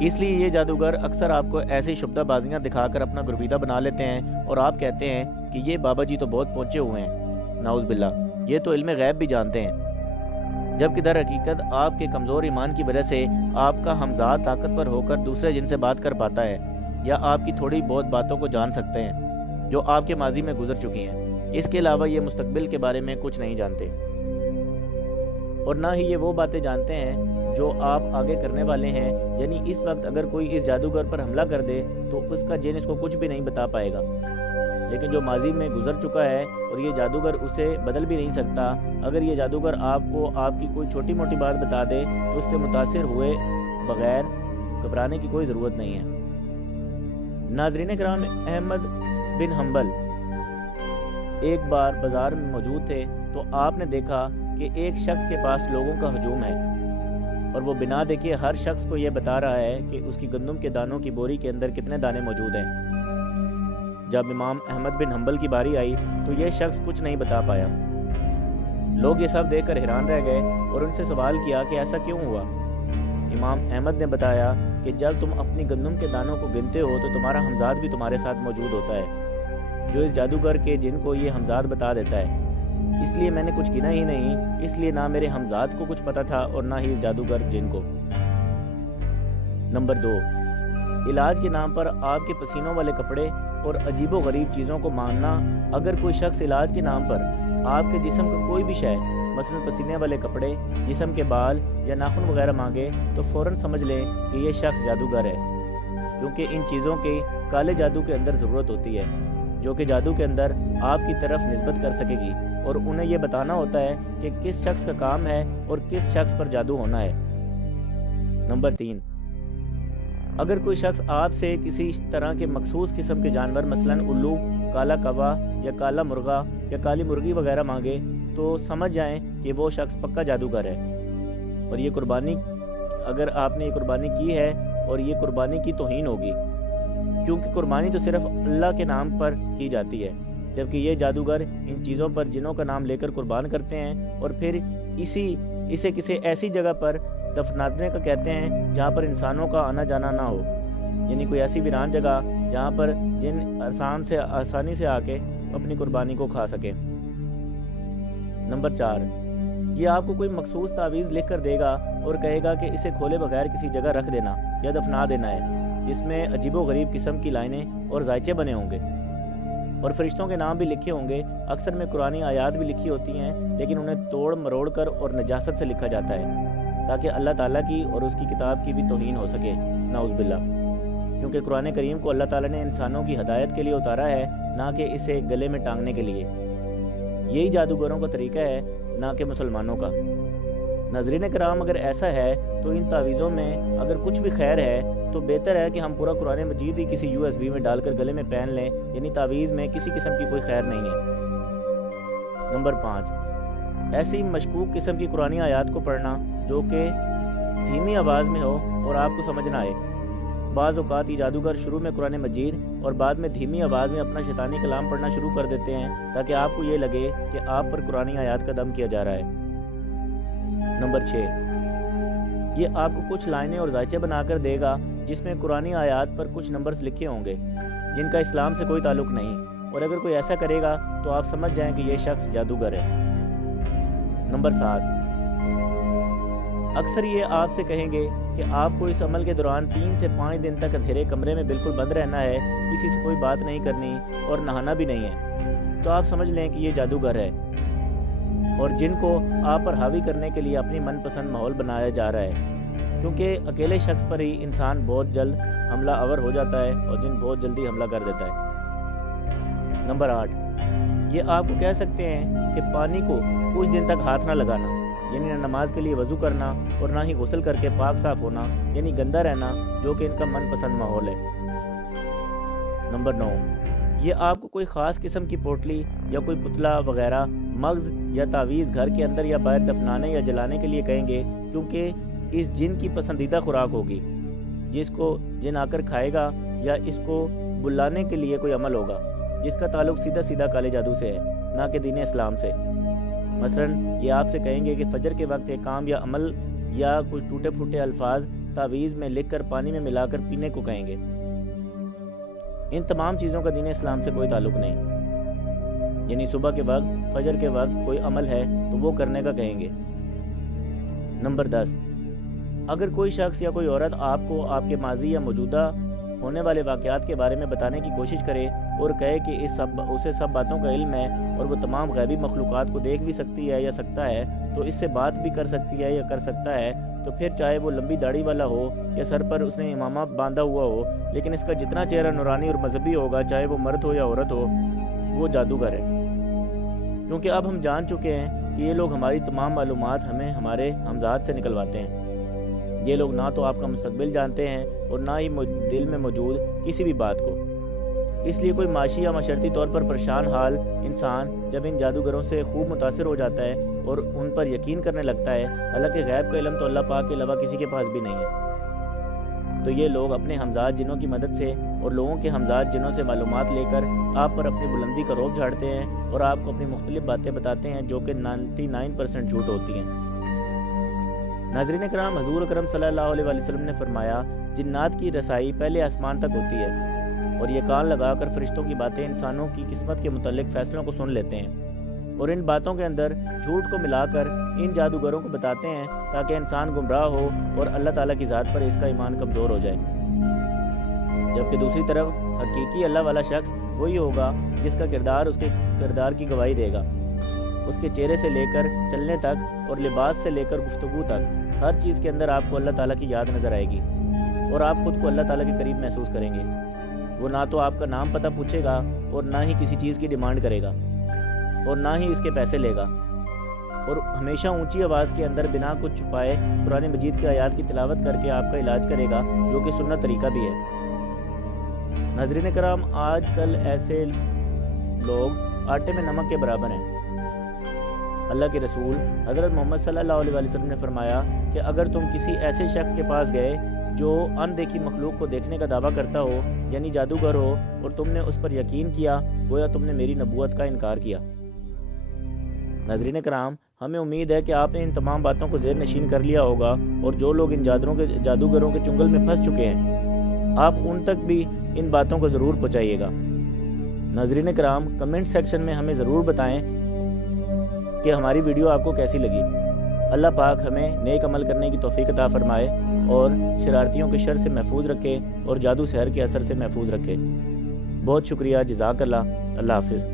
اس لیے یہ جادوگر اکثر آپ کو ایسی شبدہ بازیاں دکھا کر اپنا گرویدہ بنا لیتے ہیں اور آپ کہتے ہیں کہ یہ بابا جی تو بہت پہنچے ہوئے ہیں، نعوذ باللہ، یہ تو علم غیب بھی جانتے ہیں، جبکہ در حقیقت آپ کے کمزور ایمان کی وجہ سے آپ کا ہمزاد طاقتور ہو کر دوسرے جن سے بات کر پاتا ہے، یا آپ کی تھوڑی بہت باتوں کو جان سکتے ہیں جو آپ کے ماضی میں گزر چکی ہیں۔ اس کے علاوہ یہ مستقبل کے بارے میں کچھ نہیں جانتے، اور نہ ہی یہ وہ باتیں جانتے ہیں جو آپ آگے کرنے والے ہیں۔ یعنی اس وقت اگر کوئی اس جادوگر پر حملہ کر دے تو اس کا جن اس کو کچھ بھی نہیں بتا پائے گا، لیکن جو ماضی میں گزر چکا ہے اور یہ جادوگر اسے بدل بھی نہیں سکتا، اگر یہ جادوگر آپ کو آپ کی کوئی چھوٹی موٹی بات بتا دے تو اس سے متاثر ہوئے بغیر گھبرانے کی کوئی ضرورت نہیں ہے۔ ناظرین کرام، احمد بن حنبل ایک بار بازار میں موجود تھے تو آپ نے دیکھا کہ ایک شخص کے پاس لوگوں کا ہجوم ہے اور وہ بنا دیکھے ہر شخص کو یہ بتا رہا ہے کہ اس کی گندم کے دانوں کی بوری کے اندر کتنے دانے موجود ہیں۔ جب امام احمد بن حنبل کی باری آئی تو یہ شخص کچھ نہیں بتا پایا۔ لوگ یہ سب دیکھ کر حیران رہ گئے اور ان سے سوال کیا کہ ایسا کیوں ہوا؟ امام احمد نے بتایا کہ جب تم اپنی گندم کے دانوں کو گنتے ہو تو تمہارا ہمزاد بھی تمہارے ساتھ موجود ہوتا ہے، جو اس جادوگر کے جن کو یہ ہمزاد بتا دیتا ہے۔ اس لیے میں نے کچھ گنا ہی نہیں، اس لیے نہ میرے ہمزاد کو کچھ پتا تھا اور نہ ہی اس جادوگر جن کو۔ نمبر 2، علاج کے نام پر آپ کے پسینوں والے کپڑے اور عجیب و غریب چیزوں کو ماننا۔ اگر کوئی شخص علاج کے نام پر آپ کے جسم کا کوئی بھی شے، مثلا پسینے والے کپڑے، جسم کے بال یا ناخن وغیرہ مانگے تو فوراً سمجھ لیں کہ یہ شخص جادوگر ہے، کیونکہ ان چیزوں کے کالے جادو کے اندر ضرورت ہوتی ہے، جو کہ جادو کے اندر آپ کی طرف نسبت کر سکے گی، اور انہیں یہ بتانا ہوتا ہے کہ کس شخص کا کام ہے اور کس شخص پر جادو ہونا ہے۔ نمبر 3، اگر کوئی شخص آپ سے کسی طرح کے مخصوص قسم کے جانور، مثلا الو، کالا کوا یا کالا مرغا یا کالی مرغی وغیرہ مانگے تو سمجھ جائیں کہ وہ شخص پکا جادوگر ہے، اور یہ قربانی، اگر آپ نے یہ قربانی کی ہے، اور یہ قربانی کی توہین ہوگی، کیونکہ قربانی تو صرف اللہ کے نام پر کی جاتی ہے، جبکہ یہ جادوگر ان چیزوں پر جنوں کا نام لے کر قربان کرتے ہیں اور پھر اسے کسی ایسی جگہ پر دفنانے کا کہتے ہیں جہاں پر انسانوں کا آنا جانا نہ ہو، یعنی کوئی ایسی ویران جگہ جہاں پر جن آسانی سے آ کے اپنی قربانی کو کھا سکے۔ نمبر 4، یہ آپ کو کوئی مخصوص تعویذ لکھ کر دے گا اور کہے گا کہ اسے کھولے بغیر کسی جگہ رکھ دینا یا دفنا دینا ہے، جس میں عجیب و غریب قسم کی لائنیں اور ذائچے بنے ہوں گے اور فرشتوں کے نام بھی لکھے ہوں گے۔ اکثر میں قرآنی آیات بھی لکھی ہوتی ہیں، لیکن انہیں توڑ مروڑ کر اور نجاست سے لکھا جاتا ہے تاکہ اللہ تعالیٰ کی اور اس کی کتاب کی بھی توہین ہو سکے، نعوذ باللہ، کیونکہ قرآن کریم کو اللہ تعالیٰ نے انسانوں کی ہدایت کے لیے اتارا ہے، نہ کہ اسے گلے میں ٹانگنے کے لیے۔ یہی جادوگروں کا طریقہ ہے، نہ کہ مسلمانوں کا۔ ناظرین کرام، اگر ایسا ہے تو ان تعویذوں میں اگر کچھ بھی خیر ہے تو بہتر ہے کہ ہم پورا قرآن مجید ہی کسی USB میں ڈال کر گلے میں پہن لیں، یعنی تعویذ میں کسی قسم کی کوئی خیر نہیں ہے۔ نمبر 5، ایسی مشکوک قسم کی قرآنی آیات کو پڑھنا جو کہ دھیمی آواز میں ہو اور آپ کو سمجھ نہ آئے۔ بعض اوقات یہ جادوگر شروع میں قرآن مجید اور بعد میں دھیمی آواز میں اپنا شیطانی کلام پڑھنا شروع کر دیتے ہیں تاکہ آپ کو یہ لگے کہ آپ پر قرآنی آیات کا دم کیا جا رہا ہے۔ نمبر 6، یہ آپ کو کچھ لائنیں اور ذائچے بنا کر دے گا جس میں قرآنی آیات پر کچھ نمبرز لکھے ہوں گے جن کا اسلام سے کوئی تعلق نہیں، اور اگر کوئی ایسا کرے گا تو آپ سمجھ جائیں کہ یہ شخص جادوگر ہے۔ نمبر 7، اکثر یہ آپ سے کہیں گے کہ آپ کو اس عمل کے دوران 3 سے 5 دن تک اندھیرے کمرے میں بالکل بند رہنا ہے، کسی سے کوئی بات نہیں کرنی اور نہانا بھی نہیں ہے، تو آپ سمجھ لیں کہ یہ جادوگر ہے اور جن کو آپ پر حاوی کرنے کے لیے اپنی من پسند ماحول بنایا جا رہا ہے، کیونکہ اکیلے شخص پر ہی انسان بہت جلد حملہ آور ہو جاتا ہے اور جن بہت جلدی حملہ کر دیتا ہے۔ نمبر 8، یہ آپ کو کہہ سکتے ہیں کہ پانی کو کچھ دن تک ہاتھ نہ لگانا، یعنی نہ نماز کے لیے وضو کرنا اور نہ ہی غسل کر کے پاک صاف ہونا، یعنی گندا رہنا، جو کہ ان کا من پسند ماحول ہے۔ نمبر 9، یہ آپ کو کوئی خاص قسم کی پوٹلی یا کوئی پتلا وغیرہ، مغز یا تعویذ گھر کے اندر یا باہر دفنانے یا جلانے کے لیے کہیں گے، کیونکہ اس جن کی پسندیدہ خوراک ہوگی، جس کو جن آ کر کھائے گا، یا اس کو بلانے کے لیے کوئی عمل ہوگا جس کا تعلق سیدھا سیدھا کالے جادو سے ہے، نہ کہ دین اسلام سے۔ مثلا یہ آپ سے کہیں گے کہ فجر کے وقت ایک کام یا عمل یا کچھ ٹوٹے پھوٹے الفاظ تعویذ میں لکھ کر پانی میں ملا کر پینے کو کہیں گے۔ ان تمام چیزوں کا دین اسلام سے کوئی تعلق نہیں، یعنی صبح کے وقت، فجر کے وقت کوئی عمل ہے تو وہ کرنے کا کہیں گے۔ نمبر 10، اگر کوئی شخص یا کوئی عورت آپ کو آپ کے ماضی یا موجودہ ہونے والے واقعات کے بارے میں بتانے کی کوشش کرے اور کہے کہ اسے سب باتوں کا علم ہے اور وہ تمام غیبی مخلوقات کو دیکھ بھی سکتی ہے یا سکتا ہے، تو اس سے بات بھی کر سکتی ہے یا کر سکتا ہے، تو پھر چاہے وہ لمبی داڑھی والا ہو یا سر پر اس نے امامہ باندھا ہوا ہو، لیکن اس کا جتنا چہرہ نورانی اور مذہبی ہوگا، چاہے وہ مرد ہو یا عورت ہو، وہ جادوگر ہے۔ کیونکہ اب ہم جان چکے ہیں کہ یہ لوگ ہماری تمام معلومات ہمیں ہمارے ہمزاد سے نکلواتے ہیں۔ یہ لوگ نہ تو آپ کا مستقبل جانتے ہیں اور نہ ہی دل میں موجود کسی بھی بات کو۔ اس لیے کوئی معاشی یا معاشرتی طور پر پریشان حال انسان جب ان جادوگروں سے خوب متاثر ہو جاتا ہے اور ان پر یقین کرنے لگتا ہے، حالانکہ غیب کا علم تو اللہ پاک کے علاوہ کسی کے پاس بھی نہیں ہے، تو یہ لوگ اپنے ہمزاد جنوں کی مدد سے اور لوگوں کے ہمزاد جنوں سے معلومات لے کر آپ پر اپنی بلندی کا رعب جھاڑتے ہیں اور آپ کو اپنی مختلف باتیں بتاتے ہیں جو کہ 99% جھوٹ ہوتی ہیں۔ ناظرین کرام، حضور اکرم صلی اللہ علیہ وسلم نے فرمایا، جنات کی رسائی پہلے آسمان تک ہوتی ہے اور یہ کان لگا کر فرشتوں کی باتیں انسانوں کی قسمت کے متعلق فیصلوں کو سن لیتے ہیں اور ان باتوں کے اندر جھوٹ کو ملا کر ان جادوگروں کو بتاتے ہیں تاکہ انسان گمراہ ہو اور اللہ تعالیٰ کی ذات پر اس کا ایمان کمزور ہو جائے۔ جبکہ دوسری طرف حقیقی اللہ والا شخص وہی ہوگا جس کا کردار اس کے کردار کی گواہی دے گا۔ اس کے چہرے سے لے کر چلنے تک اور لباس سے لے کر گفتگو تک ہر چیز کے اندر آپ کو اللہ تعالیٰ کی یاد نظر آئے گی اور آپ خود کو اللہ تعالیٰ کے قریب محسوس کریں گے۔ وہ نہ تو آپ کا نام پتہ پوچھے گا اور نہ ہی کسی چیز کی ڈیمانڈ کرے گا اور نہ ہی اس کے پیسے لے گا، اور ہمیشہ اونچی آواز کے اندر بنا کچھ چھپائے قرآن مجید کی آیات کی تلاوت کر کے آپ کا علاج کرے گا، جو کہ سنت طریقہ بھی ہے۔ ناظرین کرام، آج کل ایسے لوگ آٹے میں نمک کے برابر ہیں۔ اللہ کے رسول حضرت محمد صلی اللہ علیہ وسلم نے فرمایا کہ اگر تم کسی ایسے شخص کے پاس گئے جو ان دیکھی مخلوق کو دیکھنے کا دعویٰ کرتا ہو، یعنی جادوگر ہو، اور تم نے اس پر یقین کیا، گویا تم نے میری نبوت کا انکار کیا۔ ناظرین کرام، ہمیں امید ہے کہ آپ نے ان تمام باتوں کو ذہن نشین کر لیا ہوگا، اور جو لوگ ان جادوگروں کے چنگل میں پھنس چکے ہیں، آپ ان تک بھی ان باتوں کو ضرور پہنچائیے گا۔ ناظرین کرام، کمنٹ سیکشن میں ہمیں ضرور بتائیں کہ ہماری ویڈیو آپ کو کیسی لگی۔ اللہ پاک ہمیں نیک عمل کرنے کی توفیق عطا فرمائے اور شرارتیوں کے شر سے محفوظ رکھے اور جادو سحر کے اثر سے محفوظ رکھے۔ بہت شکریہ، جزاک اللہ، اللہ حافظ۔